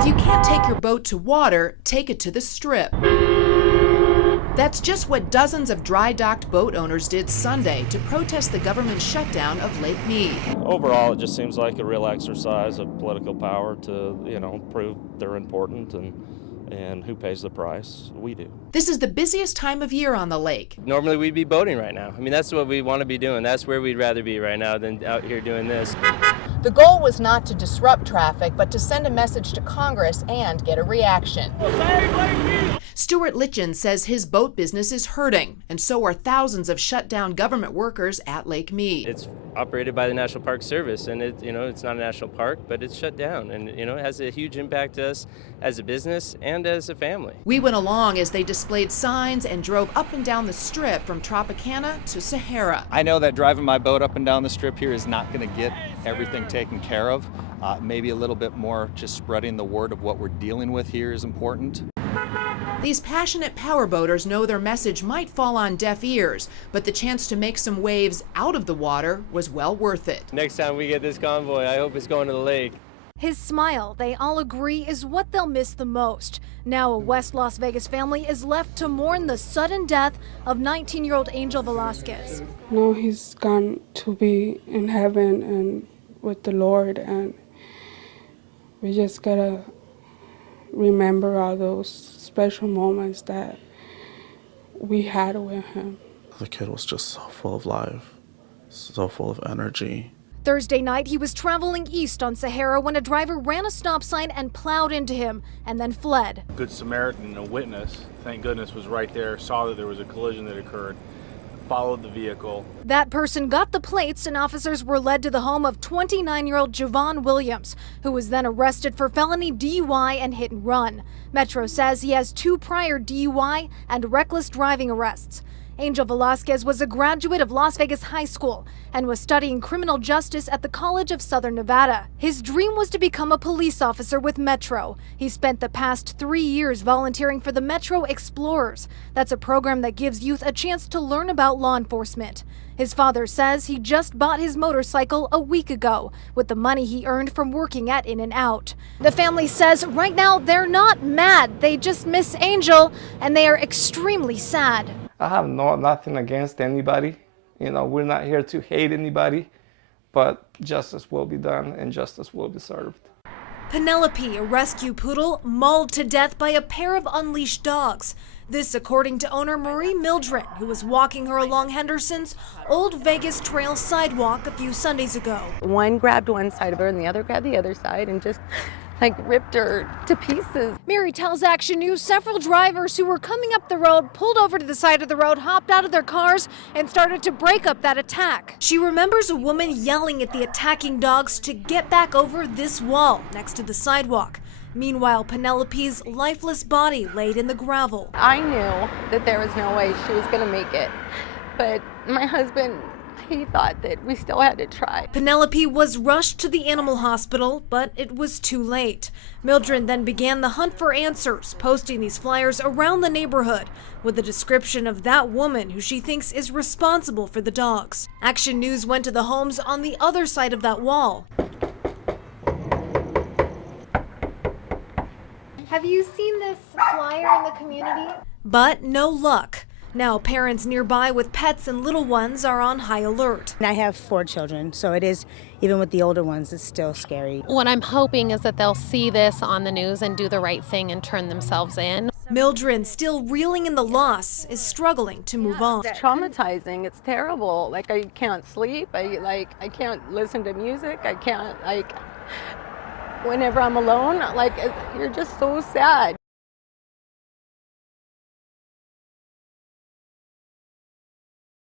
If you can't take your boat to water, take it to the Strip. That's just what dozens of dry-docked boat owners did Sunday to protest the government shutdown of Lake Mead. Overall, it just seems like a real exercise of political power to, prove they're important and who pays the price? We do. This is the busiest time of year on the lake. Normally we'd be boating right now. I mean, that's what we want to be doing. That's where we'd rather be right now than out here doing this. The goal was not to disrupt traffic, but to send a message to Congress and get a reaction. Stuart Litchin says his boat business is hurting, and so are thousands of shut down government workers at Lake Mead. It's operated by the National Park Service, and it's not a national park, but it's shut down, and it has a huge impact to us as a business and as a family. We went along as they displayed signs and drove up and down the Strip from Tropicana to Sahara. I know that driving my boat up and down the Strip here is not going to get everything taken care of. Maybe a little bit more just spreading the word of what we're dealing with here is important. These passionate powerboaters know their message might fall on deaf ears, but the chance to make some waves out of the water was well worth it. Next time we get this convoy, I hope it's going to the lake. His smile, they all agree, is what they'll miss the most. Now a West Las Vegas family is left to mourn the sudden death of 19-year-old Angel Velasquez. No, he's gone to be in heaven and with the Lord, and we just gotta remember all those special moments that we had with him. The kid was just so full of life, so full of energy. Thursday night, he was traveling east on Sahara when a driver ran a stop sign and plowed into him and then fled. Good Samaritan, a witness, thank goodness, was right there, saw that there was a collision that occurred, followed the vehicle. That person got the plates, and officers were led to the home of 29-year-old Javon Williams, who was then arrested for felony DUI and hit and run. Metro says he has 2 prior DUI and reckless driving arrests. Angel Velasquez was a graduate of Las Vegas High School and was studying criminal justice at the College of Southern Nevada. His dream was to become a police officer with Metro. He spent the past 3 years volunteering for the Metro Explorers. That's a program that gives youth a chance to learn about law enforcement. His father says he just bought his motorcycle a week ago with the money he earned from working at In-N-Out. The family says right now they're not mad. They just miss Angel, and they are extremely sad. I have nothing against anybody. We're not here to hate anybody, but justice will be done and justice will be served. Penelope, a rescue poodle, mauled to death by a pair of unleashed dogs. This according to owner Marie Mildren, who was walking her along Henderson's Old Vegas Trail sidewalk a few Sundays ago. One grabbed one side of her and the other grabbed the other side and just ripped her to pieces. Mary tells Action News several drivers who were coming up the road pulled over to the side of the road, hopped out of their cars, and started to break up that attack. She remembers a woman yelling at the attacking dogs to get back over this wall next to the sidewalk. Meanwhile, Penelope's lifeless body laid in the gravel. I knew that there was no way she was going to make it, but my husband, he thought that we still had to try. Penelope was rushed to the animal hospital, but it was too late. Mildred then began the hunt for answers, posting these flyers around the neighborhood with a description of that woman who she thinks is responsible for the dogs. Action News went to the homes on the other side of that wall. Have you seen this flyer in the community? But no luck. Now parents nearby with pets and little ones are on high alert. I have 4 children, so it is, even with the older ones, it's still scary. What I'm hoping is that they'll see this on the news and do the right thing and turn themselves in. Mildred, still reeling in the loss, is struggling to move on. It's traumatizing. It's terrible. I can't sleep. I can't listen to music. I can't, whenever I'm alone, you're just so sad.